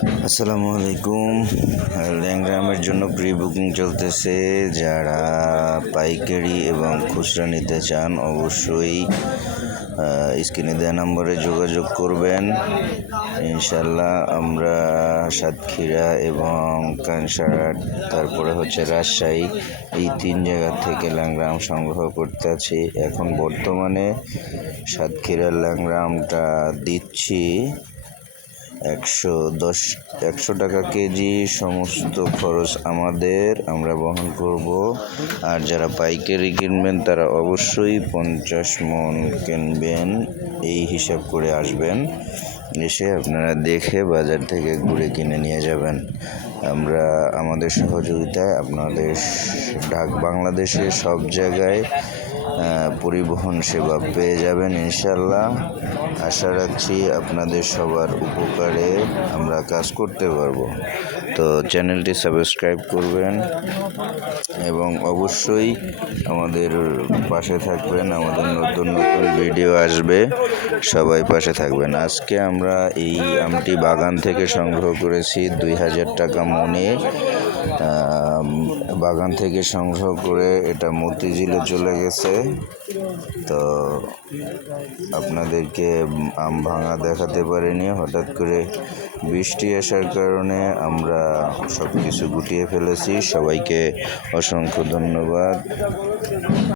আসসালামু আলাইকুম। ল্যাংগ্রামের জন্য প্রি বুকিং চলতেছে। যারা পাইকারি এবং খুচরা নিতে চান অবশ্যই স্ক্রিনে দেওয়া নম্বরে যোগাযোগ করবেন। ইনশাল্লাহ আমরা সাতক্ষীরা এবং কানসারাট তারপরে হচ্ছে রাজশাহী, এই তিন জায়গা থেকে ল্যাংগ্রাম সংগ্রহ করতে আছি। এখন বর্তমানে সাতক্ষীরার ল্যাংগ্রামটা দিচ্ছি। একশো দশ, একশো টাকা কেজি সমস্ত খরচ আমাদের, আমরা বহন করব। আর যারা পাইকারি কিনবেন, তারা অবশ্যই পঞ্চাশ মন কিনবেন। এই হিসাব করে আসবেন, এসে আপনারা দেখে বাজার থেকে ঘুরে কিনে নিয়ে যাবেন। আমরা আমাদের সহযোগিতায় আপনাদের ঢাক বাংলাদেশের সব জায়গায় পরিবহন সেবা পেয়ে যাবেন ইনশাল্লাহ আশা রাখছি আপনাদের সবার উপকারে আমরা কাজ করতে পারব। তো চ্যানেলটি সাবস্ক্রাইব করবেন এবং অবশ্যই আমাদের পাশে থাকবেন। আমাদের নতুন নতুন ভিডিও আসবে, সবাই পাশে থাকবেন। আজকে আমরা এই আমটি বাগান থেকে সংগ্রহ করেছি, দুই হাজার টাকা মনে। বাগান থেকে সংগ্রহ করে এটা মতিঝিলে চলে গেছে। তো আপনাদেরকে আম ভাঙা দেখাতে পারিনি। হঠাৎ করে বৃষ্টি আসার কারণে আমরা সব কিছু গুটিয়ে ফেলেছি। সবাইকে অসংখ্য ধন্যবাদ।